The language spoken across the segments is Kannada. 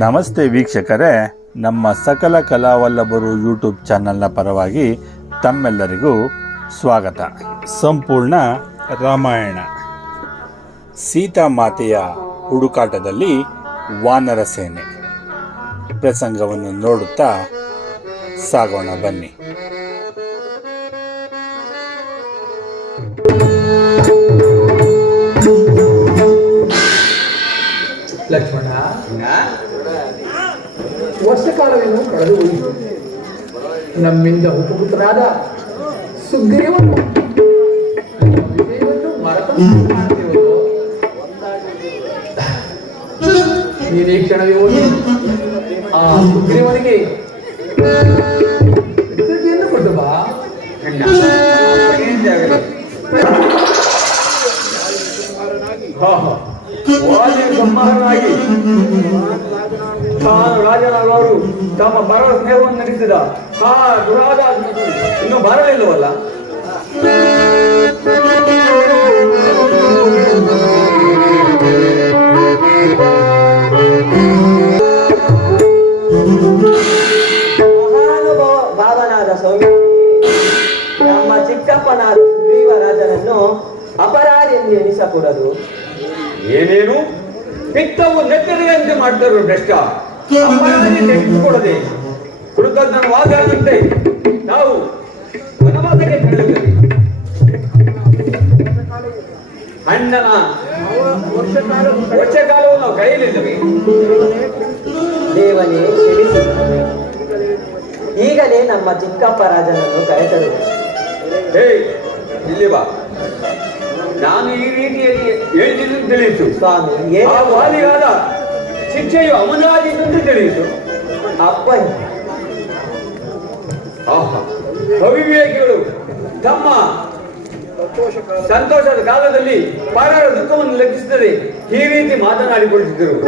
ನಮಸ್ತೆ ವೀಕ್ಷಕರೇ, ನಮ್ಮ ಸಕಲ ಕಲಾವಲ್ಲಭರು ಯೂಟ್ಯೂಬ್ ಚಾನಲ್ನ ಪರವಾಗಿ ತಮ್ಮೆಲ್ಲರಿಗೂ ಸ್ವಾಗತ. ಸಂಪೂರ್ಣ ರಾಮಾಯಣ. ಸೀತಾಮಾತೆಯ ಹುಡುಕಾಟದಲ್ಲಿ ವಾನರ ಸೇನೆ ಪ್ರಸಂಗವನ್ನು ನೋಡುತ್ತಾ ಸಾಗೋಣ ಬನ್ನಿ. ಲಕ್ಷ್ಮಣ, ವರ್ಷ ಕಾಲವೇನು ಕಳೆದು ಹೋಯಿತು. ನಮ್ಮಿಂದ ಹುಟ್ಟುಪುತ್ರನಾದ ಸುಗ್ರೀವನು ಈ ಕ್ಷಣವೇ ಹೋಗಿ ಆ ಸುಗ್ರೀವನಿಗೆ ಕೊಟ್ಟು ಬಾ. ಸಂಹಾರನಾಗಿ ತಾನು ರಾಜನವರು ತಮ್ಮ ಬರೋ ಸ್ನೇಹವನ್ನು ನಡೆಸಿದ ಆ ದುರಾದ ಇನ್ನೂ ಬರಲಿಲ್ಲವಲ್ಲ. ಮಹಾನುಭಾವ ಭಾವನಾದ ಸೌಮ್ಯ ನಮ್ಮ ಚಿಕ್ಕಪ್ಪನಾದ ಸುಗ್ರೀವ ರಾಜನನ್ನು ಅಪರಾಧಿ ಎಂದು ಎನಿಸಕೂಡದು. ಏನೇನು ಪಿತ್ತವು ನೆತ್ತರಿಯಂತೆ ಮಾಡ್ತಾರೆ ಭ್ರಷ್ಟ. ತೆಗೆದುಕೊಳ್ಳದೆ ಕೃತಜ್ಞನ ವಾದನಂತೆ ನಾವು ವನವಾಸಕ್ಕೆ ತೆರಳಿದ್ದೇವೆ. ಅಣ್ಣನ ವರ್ಷಕಾಲವು ನಾವು ಕೈಯಲ್ಲಿದ್ದೇವೆ. ದೇವನೇ ಕ್ಷಮಿಸಿ, ಈಗಲೇ ನಮ್ಮ ಚಿಕ್ಕಪ್ಪ ರಾಜನನ್ನು ಕರೆತರು. ಹೇ, ಇಲ್ಲಿ ಬಾ. ನಾನು ಈ ರೀತಿಯಲ್ಲಿ ಹೇಳಿದ್ದು ತಿಳಿಯಿತು ಸ್ವಾಮಿ. ಆ ವಾಲಿಯಾದ ಶಿಕ್ಷೆಯು ಅವನಾದಿದ್ದು ತಿಳಿಯಿತು. ಅಪ್ಪನ್ ಅವಿವೇಕಿಗಳು ತಮ್ಮ ಸಂತೋಷದ ಕಾಲದಲ್ಲಿ ಪರರ ದುಃಖವನ್ನು ಲೆಕ್ಕಿಸಿದರೆ ಈ ರೀತಿ ಮಾತನಾಡಿಕೊಳ್ಳುತ್ತಿದ್ದರು.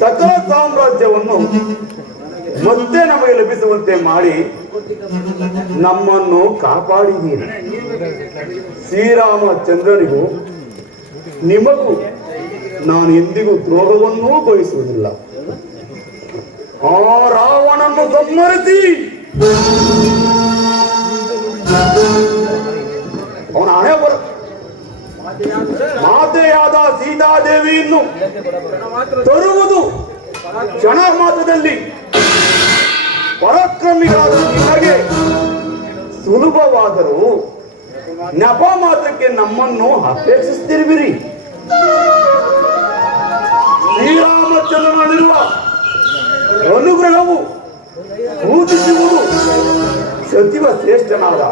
ಸಕಲ ಸಾಮ್ರಾಜ್ಯವನ್ನು ಮತ್ತೆ ನಮಗೆ ಲಭಿಸುವಂತೆ ಮಾಡಿ ನಮ್ಮನ್ನು ಕಾಪಾಡಿದ್ದೀರಿ. ಶ್ರೀರಾಮಚಂದ್ರನಿಗೂ ನಿಮಗೂ ನಾನು ಎಂದಿಗೂ ದ್ರೋಹವನ್ನೂ ಬಯಸುವುದಿಲ್ಲ. ಆ ರಾವಣನ್ನು ಸಂಹರಿಸಿ ಅವನ ಹಣೆ ಬರ ಮಾತೆಯಾದ ಸೀತಾದೇವಿಯನ್ನು ತರುವುದು ಕ್ಷಣ ಮಾತ್ರದಲ್ಲಿ ಪರಾಕ್ರಮಿಗಳಾದ ನಿಮಗೆ ಸುಲಭವಾದರೂ ನೆಪ ಮಾತ್ರಕ್ಕೆ ನಮ್ಮನ್ನು ಅಪೇಕ್ಷಿಸುತ್ತಿರುವಿರಿ. ಶ್ರೀರಾಮಚಂದ್ರನಲ್ಲಿರುವ ಅನುಗ್ರಹವು ಸೂಚಿಸುವುದು ಸಚಿವ ಶ್ರೇಷ್ಠನಾದ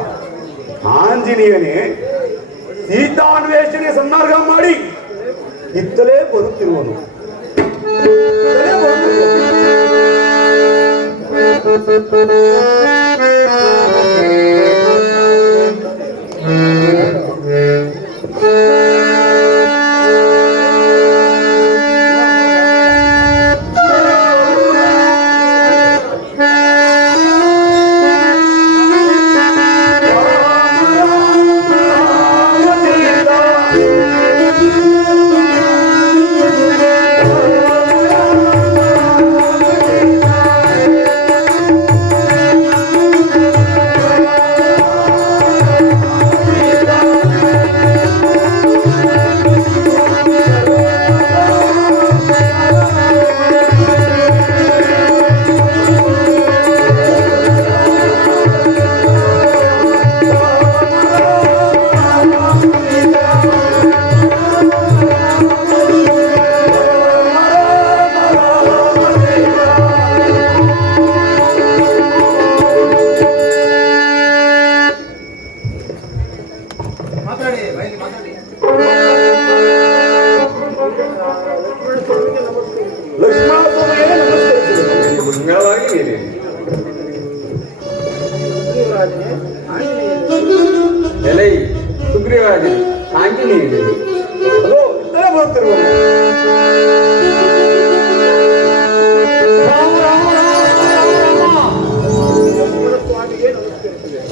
ಆಂಜನೇಯನೇ ಸೀತಾನ್ವೇಷಣೆ ಸನ್ನರ್ಹ ಮಾಡಿ ಇತ್ತಲೇ ಬರುತ್ತಿರುವನು. ಎಲೈ ಸುಗ್ರೀವರಾಜ ಆಂಜನೇಯ ಅದು ಇತ್ತಲೇ ಬರುತ್ತಿರುವನು.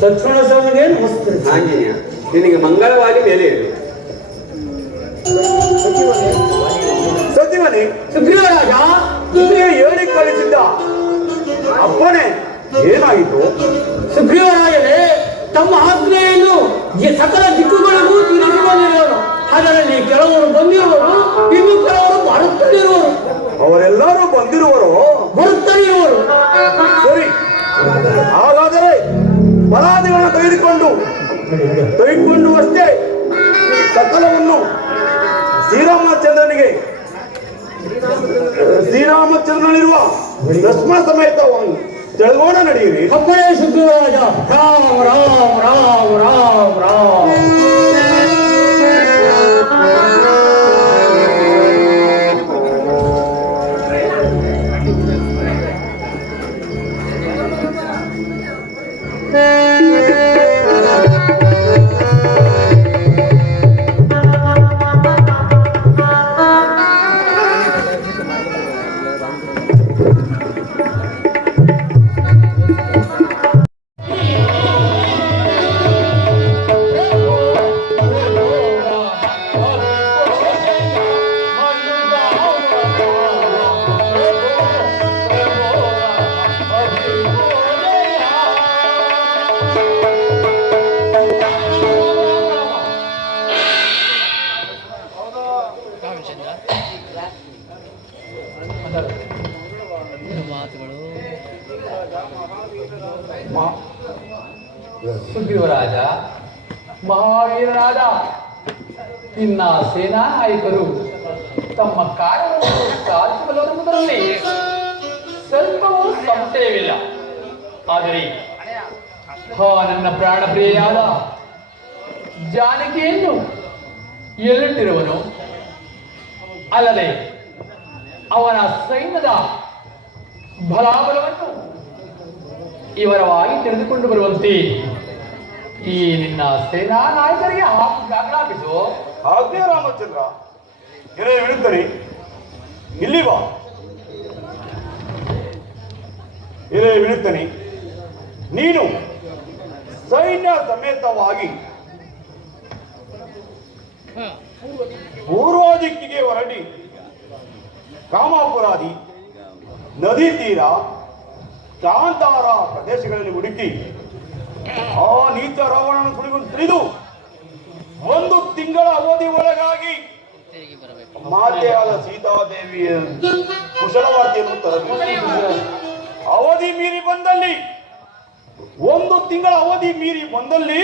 ಲಕ್ಷ್ಮಣ ಸ್ವಾಮಿಗೆ ನಮಸ್ತೆ. ಆಂಜನೇಯ ನಿನಗೆ ಮಂಗಳವಾದಿ ಮೇಲೆ ಇರು. ಸಚಿವನೇ ಸುಗ್ರೀವರಾಜ ನಿಮಗೆ ಹೇಳಿ ಕಳಿಸಿದ್ದ ಅಪ್ಪಣೆ ಏನಾಯಿತು? ಸುಗ್ರೀವರಾಜರೇ, ತಮ್ಮ ಆಜ್ಞೆಯನ್ನು ಈ ಸಕಲ ದಿಕ್ಕುಗಳಿಗೂ ತಿಳಿಸಿಕೊಂಡಿರುವರು. ಅದರಲ್ಲಿ ಕೆಲವರು ಬಂದಿರುವರು, ಇನ್ನು ಕೆಲವರು ಬರುತ್ತಲಿರುವರು. ಅವರೆಲ್ಲರೂ ಬಂದಿರುವರು, ಬರುತ್ತಲಿರುವರು. ಸರಿ, ಹಾಗಾದರೆ ಪರಾದಿಗಳನ್ನು ತೆಗೆದುಕೊಂಡು ಅಷ್ಟೇ ಸಕಲವನ್ನು ಶ್ರೀರಾಮಚಂದ್ರನಿರುವ ಲಕ್ಷ್ಮಣ ಸಮೇತವನ್ನು ತೆಗೆದುಕೊಂಡು ನಡೆಯಿರಿ. ಅಪ್ಪನೇ ಸುಗ್ರೀವರಾಜ. ರಾಮ ರಾಮ ರಾಮ ರಾಮ ರಾಮ. ಸುಗ್ರೀವರಾಜ, ಮಹಾವೀರರಾದ ಇನ್ನ ಸೇನಾ ನಾಯಕರು ತಮ್ಮ ಕಾರ್ಯವನ್ನು ಸಾಧಿಸಬಲ್ಲವೆಂಬುದರಲ್ಲಿ ಸ್ವಲ್ಪವೂ ಸಂಶಯವಿಲ್ಲ. ಆದರೆ ನನ್ನ ಪ್ರಾಣ ಪ್ರಿಯೆಯಾದ ಜಾನಕಿಯನ್ನು ಎಲ್ಲಿಟ್ಟಿರುವನು, ಅಲ್ಲದೆ ಅವನ ಸೈನ್ಯದ ಬಲಾಬಲವನ್ನು ಇವರವಾಗಿ ತಿಳಿದುಕೊಂಡು ಬರುವಂತೆ ಈ ನಿನ್ನ ಸೇನಾ ನಾಯಕರಿಗೆ ಆಜ್ಞಾಪಿಸು. ಆಜ್ಞೆ ರಾಮಚಂದ್ರ, ಏನೇ ಹೇಳಿದ್ದರಿ ಇಲ್ಲಿ ಬಾ. ಇದೇ ವಿಳುತ್ತನೆ, ನೀನು ಸೈನ್ಯ ಸಮೇತವಾಗಿ ಪೂರ್ವ ದಿಕ್ಕಿಗೆ ಹೊರಡಿ ಕಾಮಾಪುರಾದಿ ನದಿ ತೀರ ಕಾಂತಾರ ಪ್ರದೇಶಗಳಲ್ಲಿ ಹುಡುಕಿ ಆ ನೀಚ ರಾವಣನ ಸುಳಿವನ್ನು ತಿಳಿದು 1 ತಿಂಗಳ ಅವಧಿ ಒಳಗಾಗಿ ಮಾತೆಯಾದ ಸೀತಾದೇವಿಯ ಕುಶಲವಾರ್ತೆಯನ್ನು ತರಬೇಕು. ಅವಧಿ ಮೀರಿ ಬಂದಲ್ಲಿ 1 ತಿಂಗಳ ಅವಧಿ ಮೀರಿ ಬಂದಲ್ಲಿ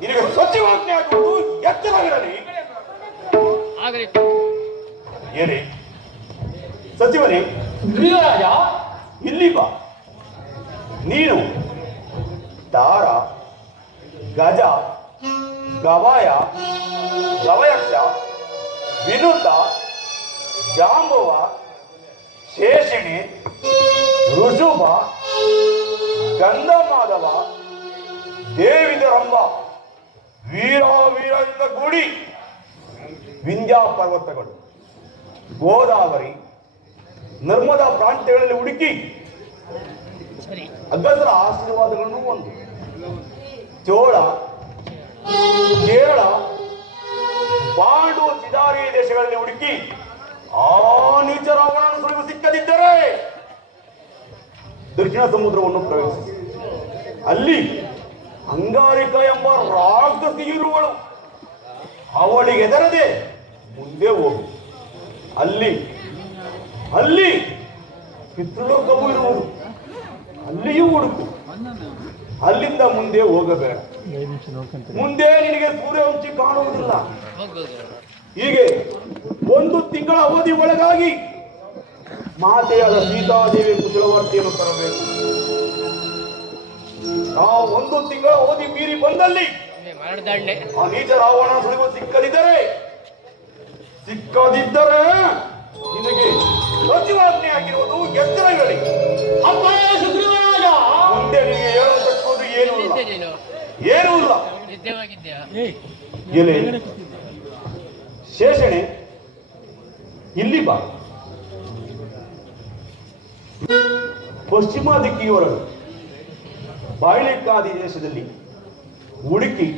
ನಿನಗೆ ಸಚಿವಾಜ್ಞೆ ಆಗುವುದು ಎಚ್ಚರವಿರಲಿ. ಏನೇ ಸಚಿವನೇ, ಗಿರಿರಾಜ, ಇಲ್ಲಿ ಬಾ. ನೀನು ತಾರ, ಗಜ, ಗವಾಯ, ಗವಯಕ್ಷ, ವಿನುತ, ಜಾಂಬುವ, ಶೇಷಿಣಿ, ಋಷುಭ, ಗಂಧಮಾಧವ, ದೇವಿದರಂಬ ವೀರದಿಂದ ಕೂಡಿ ವಿಂಧ್ಯ ಪರ್ವತಗಳು, ಗೋದಾವರಿ, ನರ್ಮದಾ ಪ್ರಾಂತ್ಯಗಳಲ್ಲಿ ಹುಡುಕಿ ಅಗಸರ ಆಶೀರ್ವಾದಗಳನ್ನು ಒಂದು ಚೋಳ, ಕೇರಳ, ಪಾಂಡು, ಚಿದಾರಿ ದೇಶಗಳಲ್ಲಿ ಹುಡುಕಿ ಆ ನೀಚ ರಾವಣನ ಸುಳಿವು ಸಿಕ್ಕದಿದ್ದರೆ ದಕ್ಷಿಣ ಸಮುದ್ರವನ್ನು ಪ್ರವೇಶಿಸಿ ಅಲ್ಲಿ ಅಂಗಾರಿಕ ಎಂಬ ರಾಕ್ಷಸಿ ಇರುವಳು. ಅವಳಿಗೆ ಎದರದೆ ಮುಂದೆ ಹೋಗು. ಅಲ್ಲಿ ಅಲ್ಲಿ ಪಿತೃಲೋಕವೂ ಇರುವುದು, ಅಲ್ಲಿಯೂ ಹುಡುಕು. ಅಲ್ಲಿಂದ ಮುಂದೆ ಹೋಗಬೇಡ. ಮುಂದೆ ನಿನಗೆ ಸೂರ್ಯವಂಶಿ ಕಾಣುವುದಿಲ್ಲ. ಹೀಗೆ 1 ತಿಂಗಳ ಅವಧಿ ಒಳಗಾಗಿ ಮಾತೆಯಾದ ಸೀತಾದೇವಿ ಕುಶಲವಾರ್ತೆಯನ್ನು ತರಬೇಕು. ಆ 1 ತಿಂಗಳ ಅವಧಿ ಮೀರಿ ಬಂದಲ್ಲಿ ಆ ನೀಚ ರಾವಣ ಸುಳಿವು ಸಿಕ್ಕದಿದ್ದರೆ ನಿನಗೆ ಸಚಿವಾಜ್ಞೆ ಆಗಿರುವುದು ಎಚ್ಚರಗಳಿ. ಮುಂದೆ ನಿನಗೆ ಹೇಳತಕ್ಕದ್ದು ಏನೂ ಇಲ್ಲ. ಎಲೆ ಶೇಷಣೆ, ಇಲ್ಲಿ ಬಾ. ಪಶ್ಚಿಮ ದಿಕ್ಕಿಯವರೆಗೂ ಬಾಯ್ಲೆಕ್ಕಾದಿ ದೇಶದಲ್ಲಿ ಹುಡುಕಿ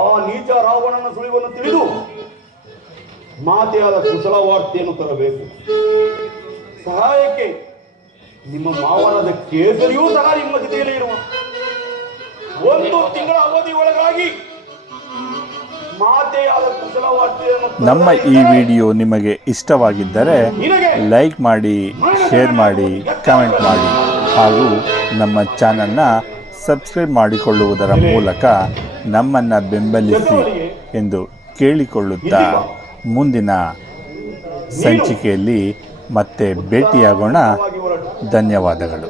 ಆ ನೀಚ ರಾವಣನ ಸುಳಿವನ್ನು ತಿಳಿದು ಮಾತೆಯಾದ ಕುಶಲವಾರ್ತೆಯನ್ನು ತರಬೇಕು. ಸಹಾಯಕ್ಕೆ ನಿಮ್ಮ ಮಾವನದ ಕೇಸರಿಯೂ ಸಹ ನಿಮ್ಮ ಜೊತೆಯಲ್ಲಿ ಇರುವ 1 ತಿಂಗಳ ಅವಧಿ ಒಳಗಾಗಿ ಮಾತೆಯಾದ ಕುಶಲವಾರ್ತೆಯನ್ನು ನಮ್ಮ ಈ ವಿಡಿಯೋ ನಿಮಗೆ ಇಷ್ಟವಾಗಿದ್ದರೆ ಲೈಕ್ ಮಾಡಿ, ಶೇರ್ ಮಾಡಿ, ಕಮೆಂಟ್ ಮಾಡಿ ಹಾಗೂ ನಮ್ಮ ಚಾನಲ್ನ ಸಬ್ಸ್ಕ್ರೈಬ್ ಮಾಡಿಕೊಳ್ಳುವುದರ ಮೂಲಕ ನಮ್ಮನ್ನು ಬೆಂಬಲಿಸಿ ಎಂದು ಕೇಳಿಕೊಳ್ಳುತ್ತಾ ಮುಂದಿನ ಸಂಚಿಕೆಯಲ್ಲಿ ಮತ್ತೆ ಭೇಟಿಯಾಗೋಣ. ಧನ್ಯವಾದಗಳು.